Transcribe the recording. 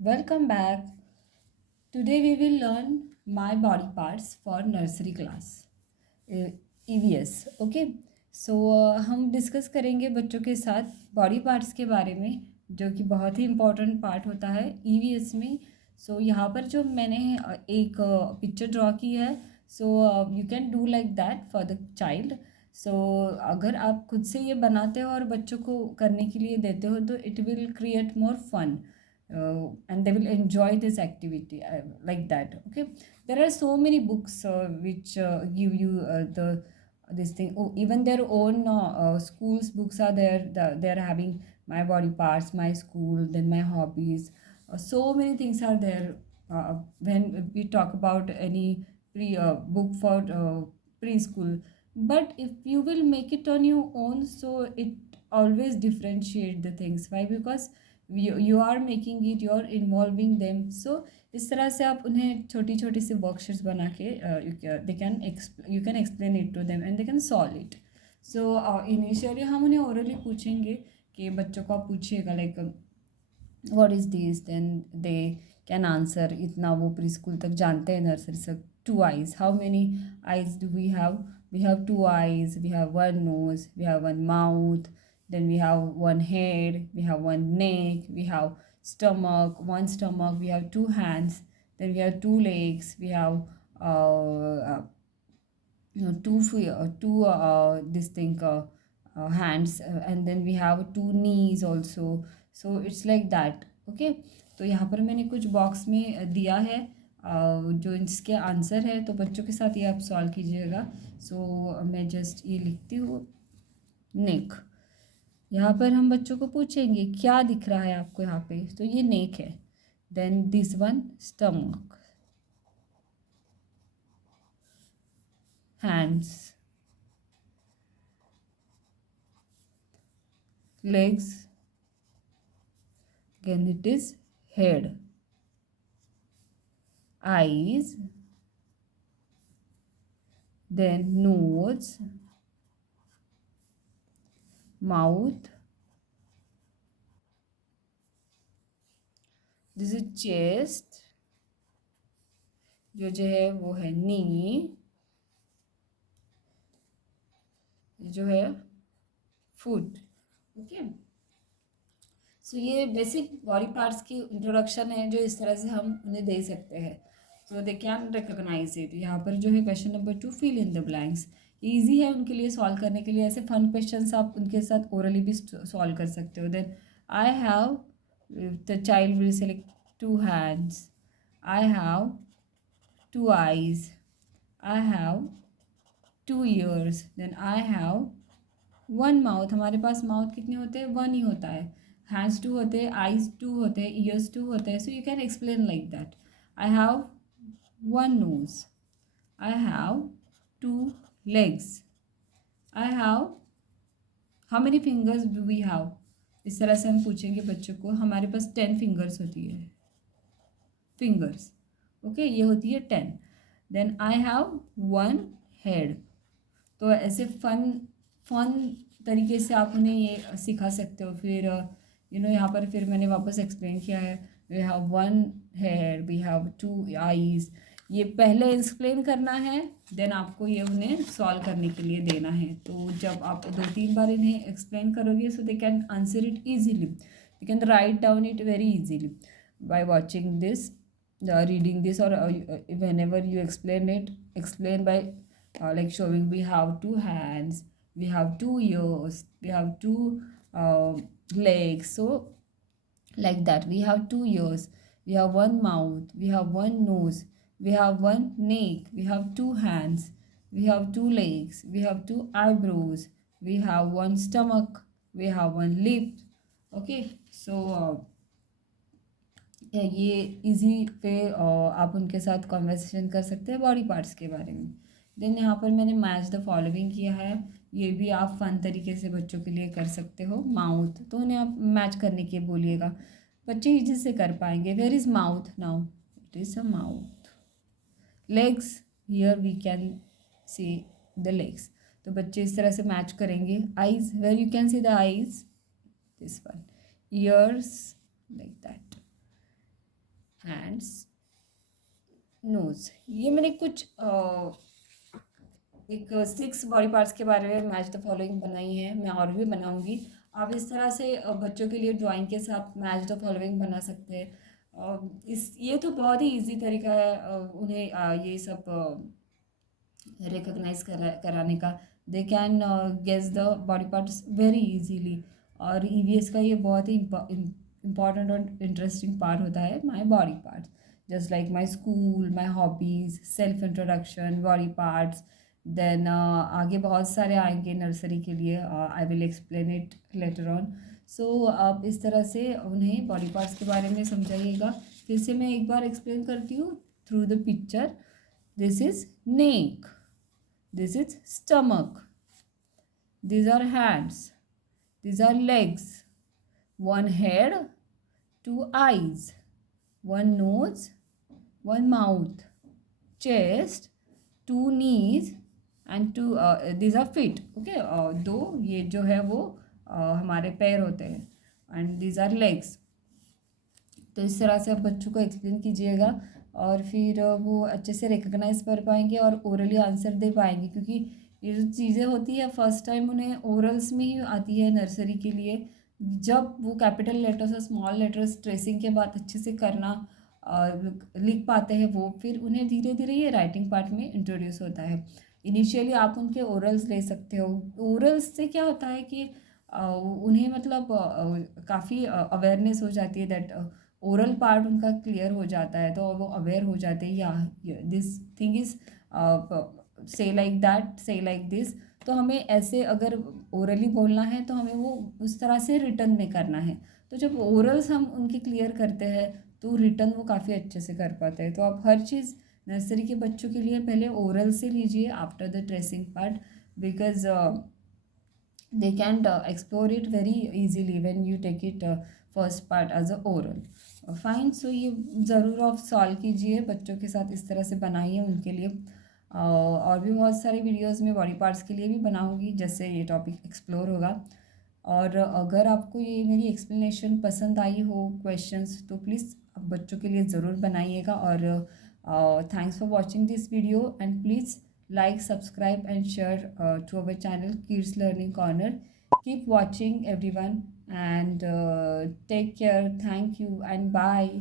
Welcome back. Today we will learn my body parts for nursery class. EVS. Okay so हम discuss करेंगे बच्चों के साथ body parts के बारे में जो कि बहुत ही इम्पोर्टेंट पार्ट होता है ईवीएस में. यहाँ पर जो मैंने एक पिक्चर ड्रॉ की है. You can do like that for the child. So अगर आप खुद से ये बनाते हो और बच्चों को करने के लिए देते हो तो it will create more fun and they will enjoy this activity like that. Okay, there are so many books which give you the this thing. Oh, even their own schools books are there. They are having my body parts, my school, then my hobbies. So many things are there when we talk about any book for preschool. But if you will make it on your own, so it always differentiate the things. Why? Because you are making it, you are involving them. So इस तरह से आप उन्हें छोटी छोटी सी worksheets बना के दे can you can explain it to them and they can solve it. Initially हम उन्हें ओरली पूछेंगे कि बच्चों को आप पूछिएगा like what is this, then they can answer. इतना वो प्री स्कूल तक जानते हैं, नर्सरी से. Two eyes, how many eyes do we have two eyes, we have one nose, we have one mouth, then we have one head, we have one neck, we have one stomach, we have two hands, then we have two legs, we have this thing hands, and then we have two knees also. So it's like that. Okay, तो यहाँ पर मैंने कुछ box में दिया है जो इसके आंसर है, तो बच्चों के साथ ये आप सॉल्व कीजिएगा. मैं जस्ट ये लिखती हूँ नेक. यहाँ पर हम बच्चों को पूछेंगे क्या दिख रहा है आपको यहाँ पे, तो ये नेक है. Then this one stomach, hands, legs, again it is head, eyes, then nose, mouth, this is chest, जो है वो है नी, जो है फुट. ओके, सो ये बेसिक बॉडी पार्ट्स की इंट्रोडक्शन है जो इस तरह से हम उन्हें दे सकते हैं. So they can recognise it. यहाँ पर जो है question number 2, fill in the blanks. Easy है उनके लिए सॉल्व करने के लिए. ऐसे फन क्वेश्चन आप उनके साथ ओरली भी सॉल्व कर सकते हो. Then I have, the child will select two hands, I have two eyes, I have two ears, then I have one mouth. हमारे पास माउथ कितने होते हैं? वन ही होता है. हैंड्स टू होते हैं, आईज टू होते हैं, ईयर्स टू होते हैं. So you can explain like that. I have one nose, I have two legs, I have, how many fingers do we have? इस तरह से हम पूछेंगे बच्चों को. हमारे पास 10 फिंगर्स होती है, फिंगर्स. ओके, ये होती है 10. Then I have one head. तो ऐसे फन तरीके से आप उन्हें ये सिखा सकते हो. फिर यहाँ पर फिर मैंने वापस एक्सप्लेन किया है. We have one head, we have two eyes. ये पहले एक्सप्लेन करना है, देन आपको ये उन्हें सॉल्व करने के लिए देना है. तो जब आप 2-3 बार इन्हें एक्सप्लेन करोगे, so they can answer it easily. They can write down it very easily by watching this, reading this, or whenever you explain by like showing we have two hands, we have two ears, we have two legs. So like that, we have two ears, we have one mouth, we have one nose, we have one neck, we have two hands, we have two legs, we have two eyebrows, we have one stomach, we have one lip. Okay, ये easy पे आप उनके साथ conversation कर सकते हैं body parts के बारे में. देन यहाँ पर मैंने मैच द फॉलोइंग किया है. ये भी आप फन तरीके से बच्चों के लिए कर सकते हो. माउथ, तो उन्हें आप मैच करने के बोलिएगा, बच्चे इजी से कर पाएंगे. Where is mouth now? It is a mouth. Legs, here we can see the legs. तो बच्चे इस तरह से मैच करेंगे. Eyes, where you can see the eyes, this one. Ears, like that. Hands, nose. ये मैंने कुछ एक 6 बॉडी पार्ट्स के बारे में मैच द फॉलोइंग बनाई है, मैं और भी बनाऊंगी। आप इस तरह से बच्चों के लिए ड्राइंग के साथ मैच द फॉलोइंग बना सकते हैं। इस ये तो बहुत ही इजी तरीका है उन्हें ये सब रिकॉग्नाइज कराने का। They can guess the body parts very easily. और ईवीएस का ये बहुत ही इम्पॉर्टेंट और इंटरेस्टिंग पार्ट होता है, my body parts, just like my school, my hobbies, self introduction, body parts. Then आगे बहुत सारे आएंगे नर्सरी के लिए, I will explain it later on. So आप इस तरह से उन्हें बॉडी पार्ट्स के बारे में समझाइएगा। फिर से मैं एक बार एक्सप्लेन करती हूँ through the picture. This is neck, this is stomach, these are hands, these are legs, one head, two eyes, one nose, one mouth, chest, two knees and two these are feet. Okay, दो ये जो है वो हमारे पैर होते हैं, and these are legs। तो इस तरह से आप बच्चों को एक्सप्लेन कीजिएगा और फिर वो अच्छे से रिकग्नाइज कर पाएंगे और ओरली आंसर दे पाएंगे, क्योंकि ये जो चीज़ें होती है फर्स्ट टाइम उन्हें ओरल्स में ही आती है नर्सरी के लिए। जब वो कैपिटल लेटर्स और स्मॉल लेटर्स ट्रेसिंग के बाद अच्छे से करना लिख पाते हैं वो, फिर उन्हें धीरे धीरे ये राइटिंग पार्ट में इंट्रोड्यूस होता है। इनिशियली आप उनके ओरल्स ले सकते हो। ओरल्स से क्या होता है कि उन्हें मतलब काफ़ी अवेयरनेस हो जाती है, दैट ओरल पार्ट उनका क्लियर हो जाता है, तो वो अवेयर हो जाते हैं या दिस थिंग इज़ से लाइक दैट, से लाइक दिस। तो हमें ऐसे अगर ओरली बोलना है तो हमें वो उस तरह से रिटर्न में करना है। तो जब ओरल्स हम उनके क्लियर करते हैं तो रिटर्न वो काफ़ी अच्छे से कर पाते हैं। तो आप हर चीज़ नर्सरी के बच्चों के लिए पहले ओरल से लीजिए after the tracing part, because they can explore it very easily when you take it first part as a oral। Fine. So ये ज़रूर आप सॉल्व कीजिए, बच्चों के साथ इस तरह से बनाइए उनके लिए। और भी बहुत सारी वीडियोस में बॉडी पार्ट्स के लिए भी बनाऊंगी जैसे ये टॉपिक एक्सप्लोर होगा। और अगर आपको ये मेरी एक्सप्लेनेशन पसंद आई हो, क्वेश्चंस, तो प्लीज़ आप बच्चों के लिए ज़रूर बनाइएगा। और thanks for watching this video and please like, subscribe and share to our channel Kids Learning Corner। Keep watching everyone and take care. Thank you and bye।